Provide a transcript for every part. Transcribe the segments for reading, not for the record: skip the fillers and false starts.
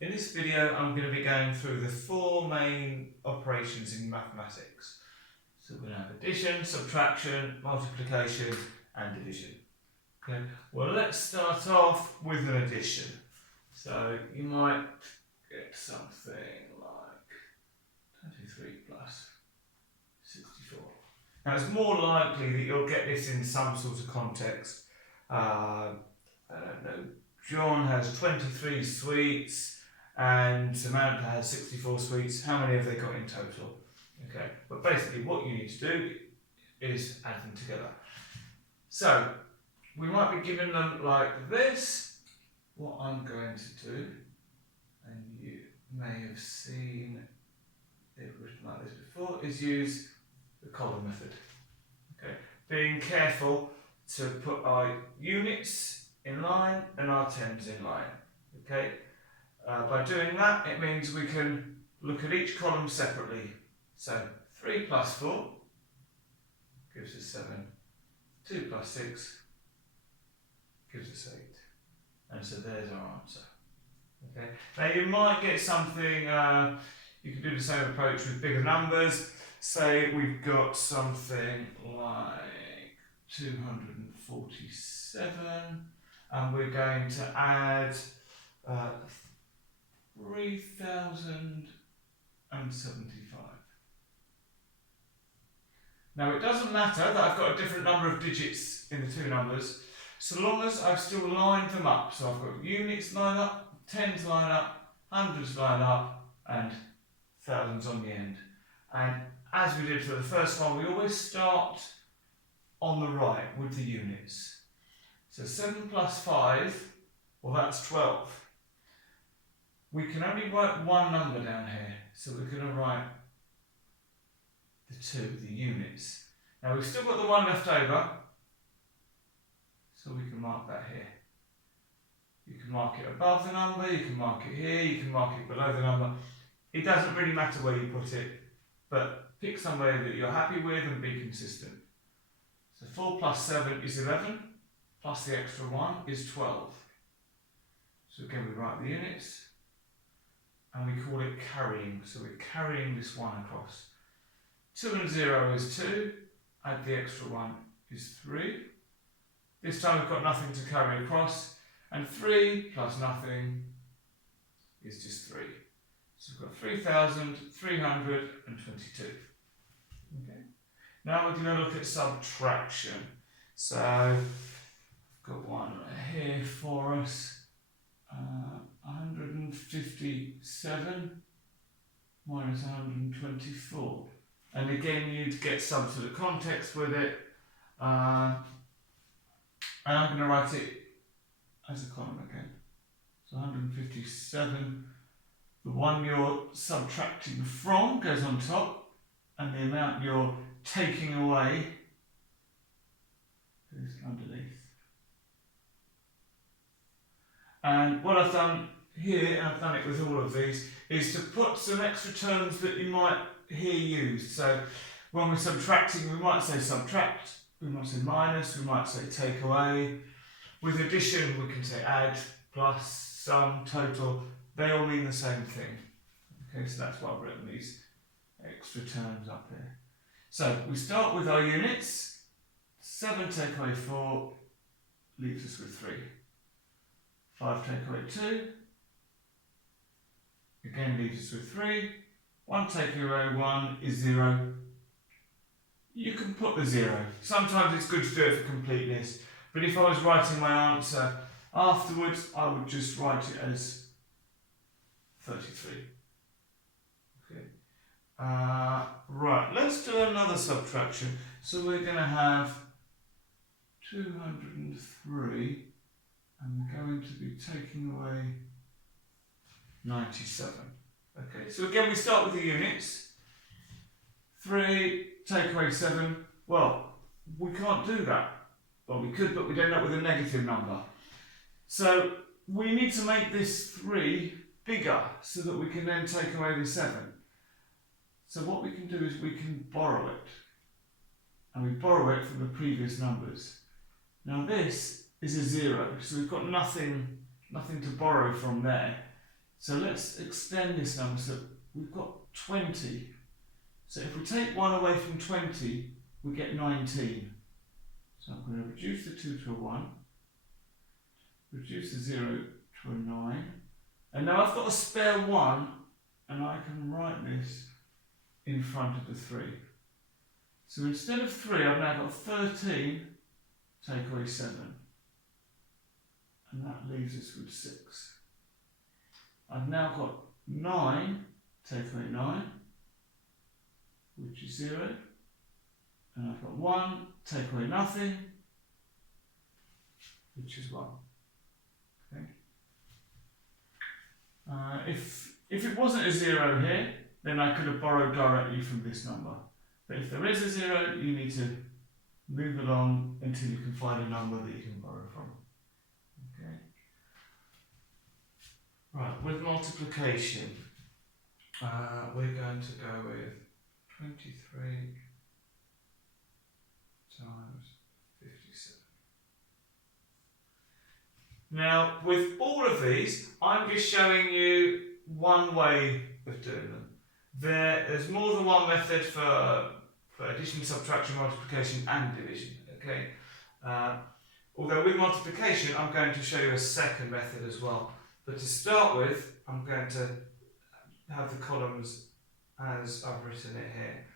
In this video, I'm going to be going through the four main operations in mathematics. So we're going to have addition, subtraction, multiplication and division. Okay, well let's start off with an addition. So you might get something like 23 plus 64. Now it's more likely that you'll get this in some sort of context. I don't know, John has 23 sweets and Samantha has 64 sweets. How many have they got in total? Okay, but basically what you need to do is add them together. So we might be given them like this. What I'm going to do, and you may have seen it written like this before, is use the column method. Okay, being careful to put our units in line and our tens in line. Okay, by doing that, it means we can look at each column separately. So 3 plus 4 gives us 7. 2 plus 6 gives us 8. And so there's our answer. Okay. Now you might get something, you can do the same approach with bigger numbers. Say we've got something like 247 and we're going to add 3075. Now it doesn't matter that I've got a different number of digits in the two numbers, so long as I've still lined them up. So I've got units line up, tens line up, hundreds line up, and thousands on the end. And as we did for the first one, we always start on the right with the units. So 7 plus 5, well that's 12. We can only write one number down here, so we're going to write the 2, the units. Now we've still got the 1 left over, so we can mark that here. You can mark it above the number, you can mark it here, you can mark it below the number. It doesn't really matter where you put it, but pick somewhere that you're happy with and be consistent. So 4 plus 7 is 11, plus the extra 1 is 12. So again we write the units, and we call it carrying, so we're carrying this 1 across. 2 and 0 is 2, add the extra 1 is 3. This time we've got nothing to carry across, and 3 plus nothing is just 3. So we've got 3,322. Okay. Now we're going to look at subtraction. So I've got one right here for us. 157 minus 124. And again, you'd get some sort of context with it. And I'm going to write it as a column again. So 157, the one you're subtracting from goes on top, and the amount you're taking away goes underneath. And what I've done here, and I've done it with all of these, is to put some extra terms that you might hear used. So when we're subtracting, we might say subtract, we might say minus, we might say take away. With addition, we can say add, plus, sum, total. They all mean the same thing. Okay, so that's why I've written these extra terms up here. So we start with our units. 7 take away 4 leaves us with 3. 5 take away 2, again leaves us with 3. 1 take away 1 is 0. You can put the 0. Sometimes it's good to do it for completeness, but if I was writing my answer afterwards, I would just write it as 33. Okay. Right, let's do another subtraction. So we're going to have 203. And we're going to be taking away 97. Okay, so again we start with the units. 3 take away 7. Well, we can't do that. Well, we could, but we'd end up with a negative number. So we need to make this 3 bigger so that we can then take away the 7. So what we can do is we can borrow it. And we borrow it from the previous numbers. Now this is a 0, so we've got nothing to borrow from there. So let's extend this number. So we've got 20. So if we take 1 away from 20, we get 19. So I'm going to reduce the 2 to a 1, reduce the 0 to a 9, and now I've got a spare 1, and I can write this in front of the 3. So instead of 3, I've now got 13, take away 7, and that leaves us with 6. I've now got 9, take away 9, which is 0, and I've got 1, take away nothing, which is 1. Okay. If it wasn't a 0 here, then I could have borrowed directly from this number. But if there is a 0, you need to move along until you can find a number that you can borrow from. Okay. Right, with multiplication, we're going to go with 23 times 57. Now, with all of these, I'm just showing you one way of doing them. There's more than one method for addition, subtraction, multiplication and division. Okay. Although with multiplication, I'm going to show you a second method as well. But to start with, I'm going to have the columns as I've written it here.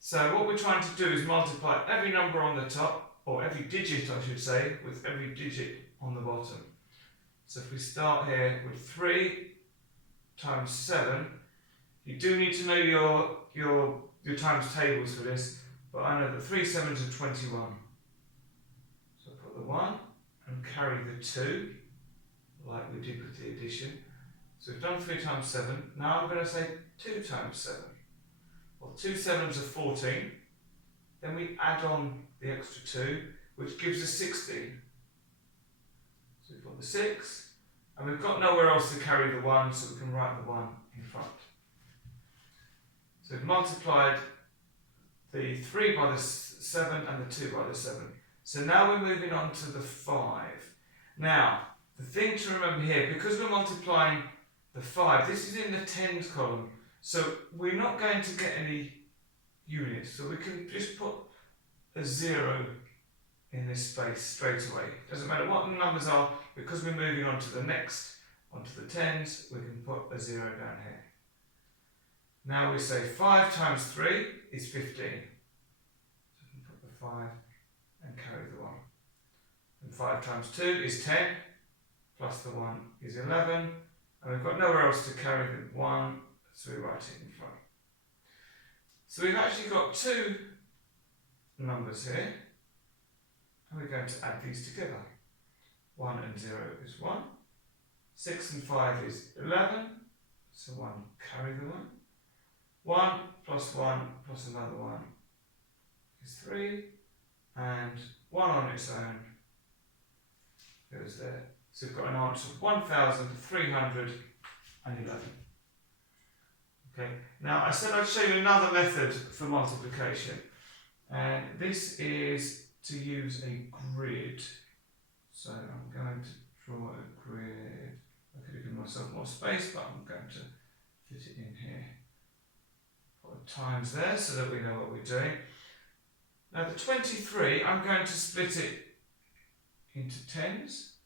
So what we're trying to do is multiply every number on the top, or every digit I should say, with every digit on the bottom. So if we start here with 3 times 7, you do need to know your times tables for this, but I know that 3 sevens are 21. So I put the 1 and carry the 2, like we did with the addition. So we've done 3 times 7, now I'm going to say 2 times 7. Well, 2 sevens are 14, then we add on the extra 2, which gives us 16. So we've got the 6, and we've got nowhere else to carry the 1, so we can write the 1 in front. So we've multiplied the 3 by the 7 and the 2 by the 7. So now we're moving on to the 5. Now, the thing to remember here, because we're multiplying the 5, this is in the tens column, so we're not going to get any units. So we can just put a 0 in this space straight away. Doesn't matter what the numbers are, because we're moving on to the next, onto the tens, we can put a 0 down here. Now we say 5 times 3 is 15. So we can put the 5 and carry the 1. And 5 times 2 is 10, plus the 1 is 11. And we've got nowhere else to carry the 1, so we write it in front. So we've actually got 2 numbers here, and we're going to add these together. 1 and 0 is 1. 6 and 5 is 11, so 1 carry the 1. 1 plus 1 plus another 1 is 3, and 1 on its own goes there. So we've got an answer of 1,311. Okay, now I said I'd show you another method for multiplication, and this is to use a grid. So I'm going to draw a grid. I could have given myself more space, but I'm going to fit it in here. Put times there so that we know what we're doing. Now the 23, I'm going to split it into tens,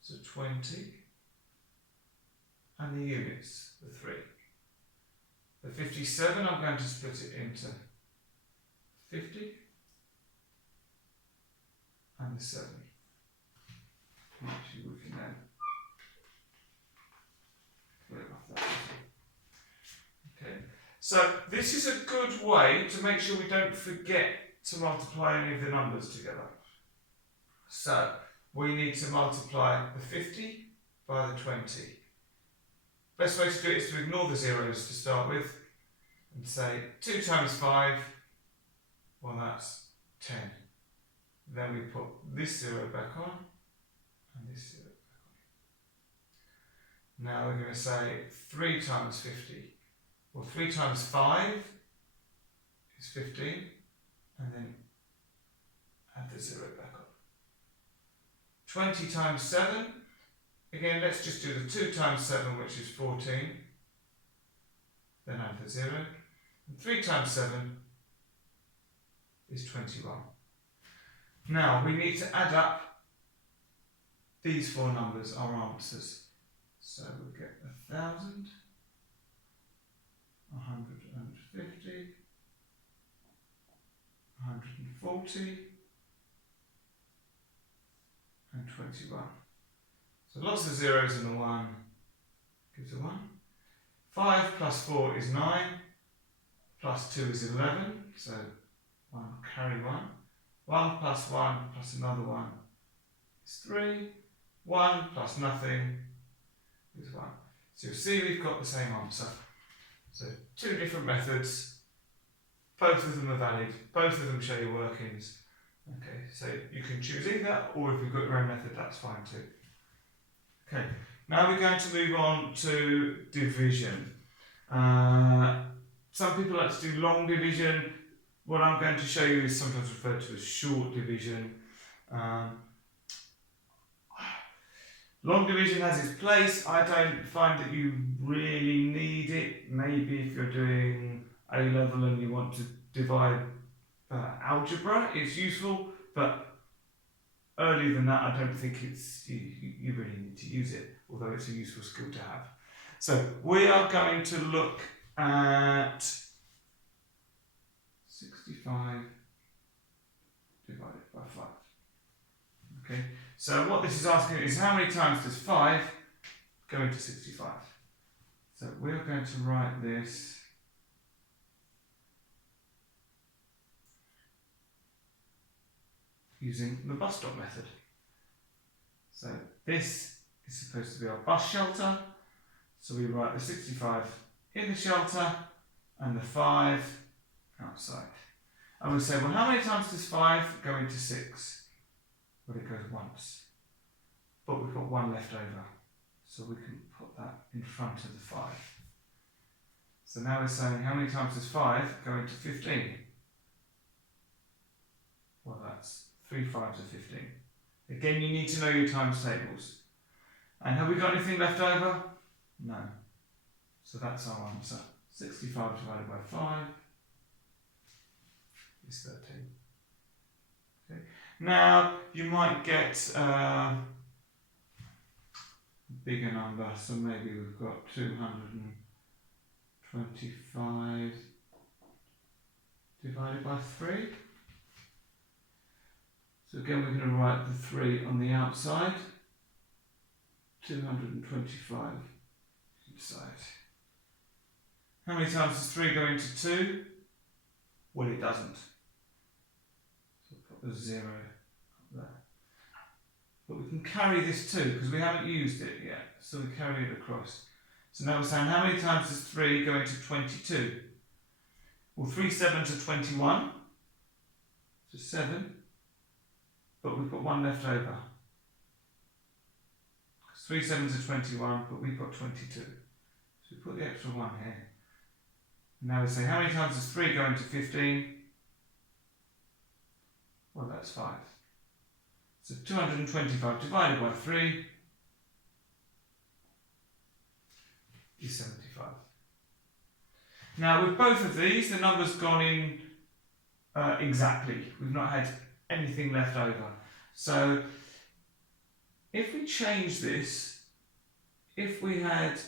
so 20, and the units, the 3. The 57, I'm going to split it into 50, and the 7. Actually, we can then clear off that. Okay, so this is a good way to make sure we don't forget to multiply any of the numbers together. So we need to multiply the 50 by the 20. Best way to do it is to ignore the zeros to start with and say 2 times 5, well that's 10. Then we put this 0 back on and this 0 back on. Now we're going to say 3 times 50. Well, 3 times 5 is 15, and then add the 0 back on. 20 times 7 again, let's just do the 2 times 7, which is 14. Then add the 0. And 3 times 7 is 21. Now, we need to add up these 4 numbers, our answers. So we'll get 1,000, 150, 140, and 21. So lots of zeros and a 1 gives a 1. 5 plus 4 is 9, plus 2 is 11, so 1 carry 1. 1 plus 1 plus another 1 is 3. 1 plus nothing is 1. So you'll see we've got the same answer. So 2 different methods, both of them are valid, both of them show your workings. Okay, so you can choose either, or if you've got your own method, that's fine too. Okay, now we're going to move on to division. Some people like to do long division. What I'm going to show you is sometimes referred to as short division. Long division has its place. I don't find that you really need it. Maybe if you're doing A level and you want to divide algebra, it's useful, but earlier than that, I don't think you really need to use it, although it's a useful skill to have. So we are going to look at 65 divided by 5. Okay, so what this is asking is how many times does 5 go into 65? So we're going to write this using the bus stop method. So this is supposed to be our bus shelter. So we write the 65 in the shelter and the 5 outside. And we say, well, how many times does 5 go into 6? Well, it goes once. But we've got 1 left over. So we can put that in front of the 5. So now we're saying, how many times does 5 go into 15? Well, that's 3 5s are 15. Again, you need to know your times tables. And have we got anything left over? No. So that's our answer. 65 divided by 5 is 13. Okay. Now, you might get a bigger number, so maybe we've got 225 divided by 3. So again, we're going to write the 3 on the outside, 225 inside. How many times does 3 go into 2? Well, it doesn't. So we'll put the 0 up there. But we can carry this 2 because we haven't used it yet. So we carry it across. So now we're saying how many times does 3 go into 22? Well, 3 7s are 21. So 7. But we've got 1 left over. 3 7s are 21, but we've got 22. So we put the extra 1 here. Now we say, how many times does 3 go into 15? Well, that's 5. So 225 divided by 3 is 75. Now with both of these, the number's gone in exactly. We've not had anything left over. So if we change this, if we had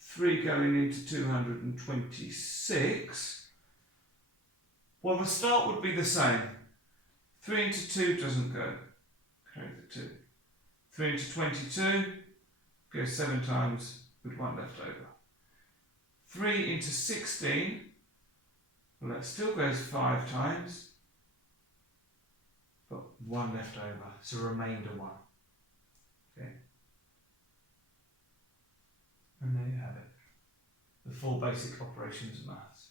3 going into 226, well, the start would be the same. 3 into 2 doesn't go. Carry the 2. 3 into 22 goes 7 times with 1 left over. 3 into 16, well, that still goes 5 times, but 1 left over, so remainder 1. Okay. And there you have it. The 4 basic operations of maths.